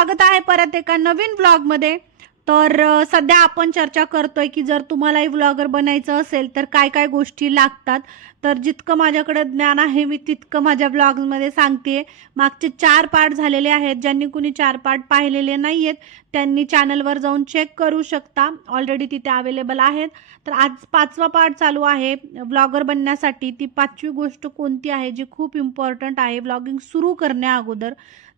स्वागत आहे परत एका नवीन ब्लॉगमध्ये तर सध्या आपण चर्चा करतोय की जर तुम्हालाही ब्लॉगर बनायचं असेल तर काय काय गोष्टी लागतात. तर जितकं माझ्याकडे ज्ञान आहे मी तितकं माझ्या ब्लॉगमध्ये सांगते. मागचे चार पार्ट झालेले आहेत. ज्यांनी कुणी चार पार्ट पाहिलेले नाही आहेत त्यांनी चॅनलवर जाऊन चेक करू शकता. ऑलरेडी तिथे अवेलेबल आहेत. तर आज पाचवा पार्ट चालू आहे ब्लॉगर बनण्यासाठी. ती पाचवी गोष्ट कोणती आहे जी खूप इम्पॉर्टंट आहे ब्लॉगिंग सुरू करण्या अगोदर.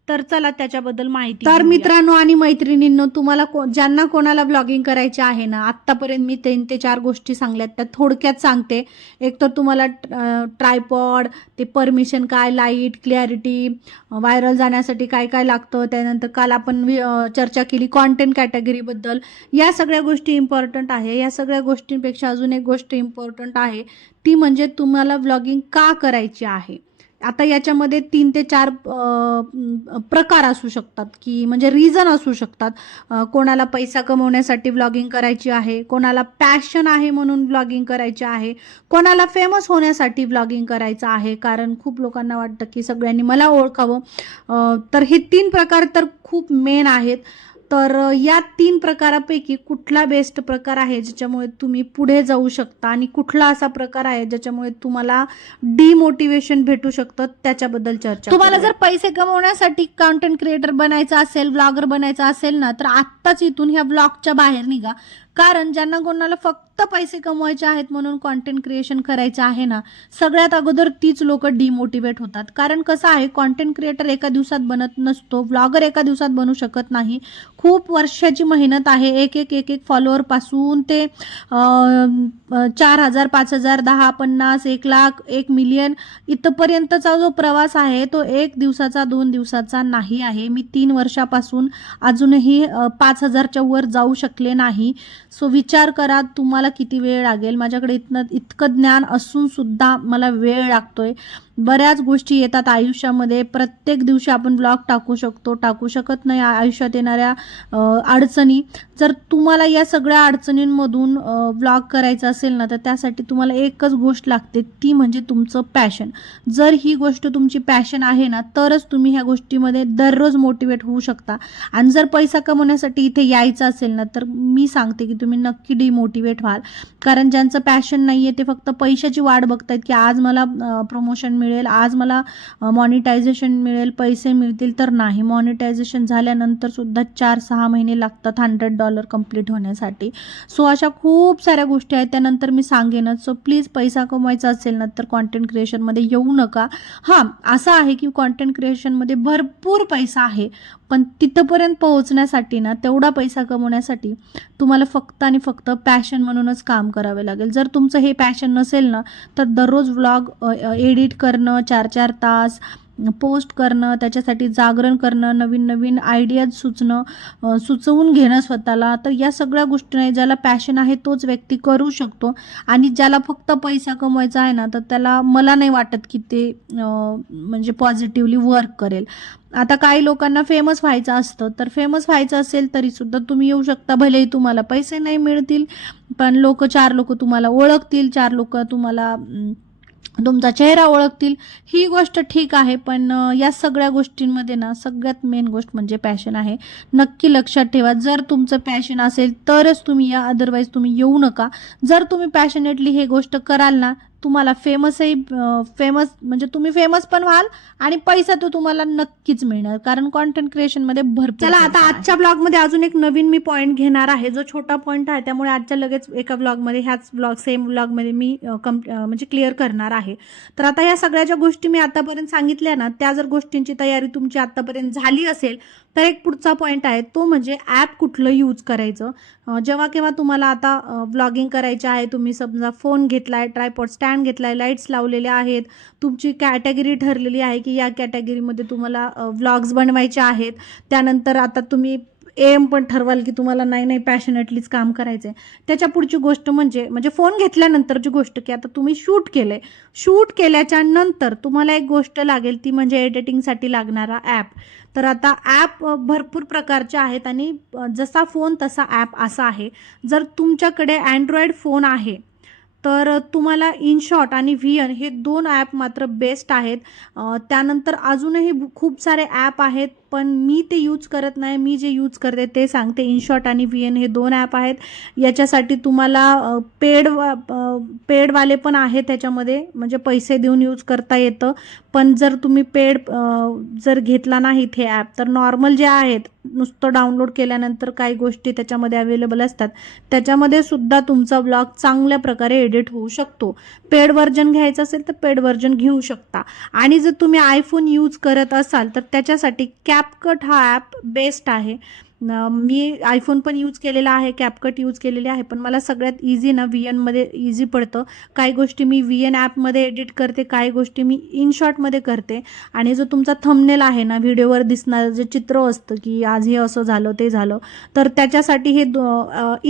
तर चला त्याच्याबद्दल माहिती तर मित्रांनो आणि मैत्रिणींनो तुम्हाला को- ज्यांना कोणाला ब्लॉगिंग करायचे आहे ना आत्तापर्यंत मी तीन ते चार गोष्टी सांगल्यात त्या थोडक्यात सांगते. एक तर तुम्हाला ट्रायपॉड ते परमिशन काय लाइट क्लॅरिटी व्हायरल जाण्यासाठी काय काय लागतं त्यानंतर काल आपण चर्चा केली कॉन्टेंट कॅटेगरीबद्दल या सगळ्या गोष्टी इम्पॉर्टंट आहे. या सगळ्या गोष्टींपेक्षा अजून एक गोष्ट इम्पॉर्टंट आहे ती म्हणजे तुम्हाला ब्लॉगिंग का करायची आहे? आता याच्यामध्ये तीन ते चार प्रकार असू शकतात की म्हणजे रिझन असू शकतात. कोणाला पैसा कमवण्यासाठी ब्लॉगिंग करायची आहे कोणाला पॅशन आहे म्हणून ब्लॉगिंग करायची आहे कोणाला फेमस होण्यासाठी ब्लॉगिंग करायचं आहे. कारण खूप लोकांना वाटतं की सगळ्यांनी मला ओळखावं. तर हे तीन प्रकार तर खूप मेन आहेत. तर या तीन प्रकारापैकी कुठला बेस्ट प्रकार आहे ज्याच्यामुळे तुम्ही पुढे जाऊ शकता आणि कुठला असा प्रकार आहे ज्याच्यामुळे तुम्हाला डिमोटिवेशन भेटू शकतं? त्याच्याबद्दल चर्चा तुम्हाला जर पैसे कमवण्यासाठी कॉन्टेंट क्रिएटर बनायचं असेल ब्लॉगर बनायचं असेल ना तर आत्ताच इथून ह्या ब्लॉगच्या बाहेर निघा. कारण ज्यांना कोणाला फक्त पैसे कमवायचे आहेत म्हणून कॉन्टेंट क्रिएशन करायचं आहे ना सगळ्यात अगोदर तीच लोक डिमोटिवेट होतात. कारण कसं आहे कॉन्टेंट क्रिएटर एका दिवसात बनत नसतो व्लॉगर एका दिवसात बनू शकत नाही. खूप वर्षाची मेहनत आहे एक एक एक एक फॉलोअरपासून ते चार हजार पाच हजार दहा पन्नास एक लाख एक मिलियन इथपर्यंतचा जो प्रवास आहे तो एक दिवसाचा दोन दिवसाचा नाही आहे. मी तीन वर्षापासून अजूनही पाच हजारच्या वर जाऊ शकले नाही. सो विचार करा तुम्हाला किती वेळ लागेल? माझ्याकडे इथनं इतकं ज्ञान असूनसुद्धा मला वेळ लागतोय. बऱ्याच गोष्टी येतात आयुष्यामध्ये. प्रत्येक दिवशी आपण ब्लॉग टाकू शकतो टाकू शकत नाही आयुष्यात येणाऱ्या अडचणी. जर तुम्हाला या सगळ्या अडचणींमधून ब्लॉग करायचं असेल ना तर त्यासाठी तुम्हाला एकच गोष्ट लागते. ती म्हणजे तुमचं पॅशन जर ही गोष्ट तुमची पॅशन आहे ना तरच तुम्ही ह्या गोष्टीमध्ये दररोज मोटिवेट होऊ शकता. आणि जर पैसा कमवण्यासाठी इथे यायचं असेल ना तर मी सांगते की तुम्ही नक्की डिमोटिवेट व्हाल. कारण ज्यांचं पॅशन नाही आहे ते फक्त पैशाची वाट बघतायत की आज मला प्रमोशन मिळेल आज मला मॉनिटायझेशन मिळेल पैसे मिळतील तर नाही. मॉनिटायझेशन झाल्यानंतर सुद्धा चार सहा महिने लागतात हंड्रेड डॉलर कंप्लीट होण्यासाठी. सो अशा खूप साऱ्या गोष्टी आहेत. त्यानंतर मी सांगेनच सो प्लीज पैसा कमवायचा असेल ना तर कॉन्टेंट क्रिएशनमध्ये येऊ नका. हां असं आहे की कॉन्टेंट क्रिएशनमध्ये भरपूर पैसा आहे पण तिथंपर्यंत पोहोचण्यासाठी ना तेवढा पैसा कमवण्यासाठी तुम्हाला फक्त आणि फक्त पॅशन म्हणूनच काम करावे लागेल. जर तुमचं हे पॅशन नसेल ना तर दररोज व्लॉग एडिट करणं चार चार तास पोस्ट करणं त्याच्यासाठी जागरण करणं नवीन नवीन आयडियाज सुचणं सुचवून घेणं स्वतःला. तर या सगळ्या गोष्टी नाही ज्याला पॅशन आहे तोच व्यक्ती करू शकतो. आणि ज्याला फक्त पैसा कमवायचा आहे ना तर त्याला मला नाही वाटत की ते म्हणजे पॉझिटिव्हली वर्क करेल. आता काही लोकांना फेमस व्हायचं असतं तर फेमस व्हायचं असेल तरीसुद्धा तुम्ही येऊ शकता. भलेही तुम्हाला पैसे नाही मिळतील पण लोक चार लोक तुम्हाला ओळखतील चार लोक तुम्हाला तुमचा चेहरा ओळखतील. ही गोष्ट ठीक आहे पण या सगळ्या गोष्टींमध्ये ना सगळ्यात मेन गोष्ट म्हणजे पॅशन आहे. नक्की लक्षात ठेवा जर तुमचं पॅशन असेल तरच तुम्ही या अदरवाईज तुम्ही येऊ नका. जर तुम्ही पॅशनेटली हे गोष्ट कराल ना तुम्हाला फेमसही फेमस म्हणजे तुम्ही फेमस पण व्हाल आणि पैसा तो तुम्हाला नक्कीच मिळणार. कारण कॉन्टेंट क्रिएशनमध्ये भरपूर चला आता आजच्या ब्लॉगमध्ये अजून एक नवीन मी पॉईंट घेणार आहे. जो छोटा पॉईंट आहे त्यामुळे आजच्या लगेच एका ब्लॉगमध्ये ह्याच ब्लॉग सेम ब्लॉगमध्ये मी कम म्हणजे क्लिअर करणार आहे. तर आता या सगळ्या ज्या गोष्टी मी आतापर्यंत सांगितल्या ना त्या जर गोष्टींची तयारी तुमची आतापर्यंत झाली असेल तर एक पुढचा पॉईंट आहे तो म्हणजे ॲप कुठलं यूज करायचं? जेव्हा केव्हा तुम्हाला आता ब्लॉगिंग करायचे आहे तुम्ही समजा फोन घेतलाय ट्रायपॉड स्टँड घेतलाय लाईट्स लावलेले आहेत. तुमची कॅटेगरी ठरलेली आहे की या कॅटेगरीमध्ये तुम्हाला व्लॉग्स बनवायचे आहेत. त्यानंतर आता तुम्ही एम पण ठरवाल की तुम्हाला नाही नाही पॅशनेटलीच काम करायचं आहे त्याच्या पुढची गोष्ट म्हणजे म्हणजे फोन घेतल्यानंतरची गोष्ट की आता तुम्ही शूट केलं आहे शूट केल्याच्यानंतर तुम्हाला एक गोष्ट लागेल ती म्हणजे एडिटिंगसाठी लागणारा ॲप तर आता ॲप भरपूर प्रकारचे आहेत आणि जसा फोन तसा ॲप असा आहे. जर तुमच्याकडे अँड्रॉईड फोन आहे तर तुम्हाला इनशॉट आणि व्ही एन हे दोन ॲप मात्र बेस्ट आहेत. त्यानंतर अजूनही खूप सारे ॲप आहेत. पण मी ते यूज करत नाही. मी जे यूज करते ते सांगते. इनशॉट आणि व्ही एन हे दोन ॲप आहेत. याच्यासाठी तुम्हाला पेड पेडवाले पण आहेत त्याच्यामध्ये. म्हणजे पैसे देऊन यूज करता येतं. पण जर तुम्ही पेड जर घेतला नाहीत हे ॲप तर नॉर्मल जे आहेत नुसतं डाउनलोड केल्यानंतर काही गोष्टी त्याच्यामध्ये अवेलेबल असतात. त्याच्यामध्ये सुद्धा तुमचा ब्लॉग चांगल्या प्रकारे एडिट होऊ शकतो. पेड व्हर्जन घ्यायचं असेल तर पेड व्हर्जन घेऊ शकता. आणि जर तुम्ही आयफोन यूज करत असाल तर त्याच्यासाठी कॅप कॅपकट हा ॲप बेस्ट आहे. मी आयफोन पण यूज केलेला आहे कॅपकट यूज केलेले आहे पण मला सगळ्यात इझी ना व्ही एनमध्ये इझी पडतं. काही गोष्टी मी व्ही एन ॲपमध्ये एडिट करते काही गोष्टी मी इनशॉटमध्ये करते. आणि जो तुमचा थंबनेल आहे ना व्हिडिओवर दिसणारं जे चित्र असतं की आज हे असं झालं ते झालं तर त्याच्यासाठी हे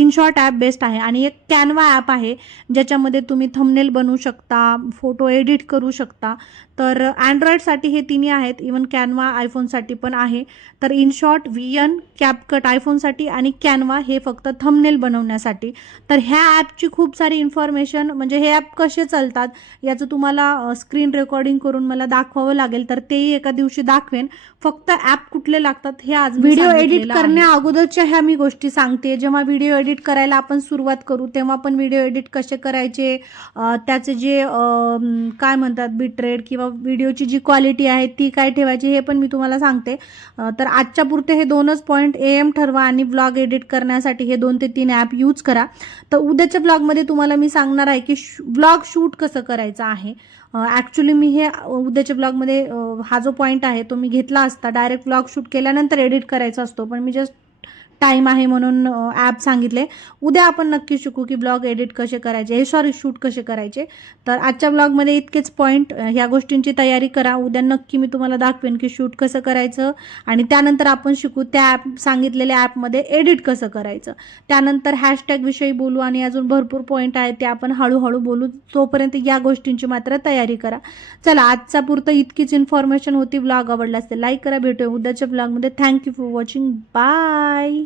इनशॉट ॲप बेस्ट आहे. आणि एक कॅनवा ॲप आहे ज्याच्यामध्ये तुम्ही थंबनेल बनवू शकता फोटो एडिट करू शकता. तर अँड्रॉइडसाठी हे तिन्ही आहेत इवन कॅनवा आयफोनसाठी पण आहे. तर InShot V N cap CapCut आयफोनसाठी आणि कॅनवा हे फक्त थंबनेल बनवण्यासाठी. तर ह्या ॲपची खूप सारी इन्फॉर्मेशन म्हणजे हे ॲप कसे चालतात याचं तुम्हाला स्क्रीन रेकॉर्डिंग करून मला दाखवावं लागेल तर तेही एका दिवशी दाखवेन. फक्त ॲप कुठले लागतात हे आज व्हिडिओ एडिट करण्या अगोदरच्या ह्या मी गोष्टी सांगते. जेव्हा व्हिडिओ एडिट करायला आपण सुरुवात करू तेव्हा पण व्हिडिओ एडिट कसे करायचे त्याचे जे काय म्हणतात बिटरेट किंवा व्हिडिओची जी क्वालिटी आहे ती काय ठेवायची हे पण मी तुम्हाला सांगते. तर आजच्या पुरते हे दोनच पॉईंट एम ठरवा आणि ब्लॉग एडिट करण्यासाठी हे दोन ते तीन ॲप यूज करा. तर उद्याच्या ब्लॉगमध्ये तुम्हाला मी सांगणार आहे की ब्लॉग शूट कसं करायचं आहे. ॲक्च्युली मी हे उद्याच्या ब्लॉगमध्ये हा जो पॉईंट आहे तो मी घेतला असता. डायरेक्ट ब्लॉग शूट केल्यानंतर एडिट करायचा असतो. पण मी जस्ट टाईम आहे म्हणून ॲप सांगितले. उद्या आपण नक्की शिकू की ब्लॉग एडिट कसे करायचे. हे सॉरी शूट कसे करायचे. तर आजच्या ब्लॉगमध्ये इतकेच पॉईंट ह्या गोष्टींची तयारी करा. उद्या नक्की मी तुम्हाला दाखवेन की शूट कसं करायचं आणि त्यानंतर आपण शिकू त्या ॲप सांगितलेल्या ॲपमध्ये एडिट कसं करायचं. त्यानंतर हॅशटॅगविषयी बोलू आणि अजून भरपूर पॉईंट आहेत ते आपण हळूहळू बोलू. तोपर्यंत या गोष्टींची मात्र तयारी करा. चला आजचा पुरतं इतकीच इन्फॉर्मेशन होती. ब्लॉग आवडला असते लाईक करा. भेटूया उद्याच्या ब्लॉगमध्ये थँक्यू फॉर वॉचिंग बाय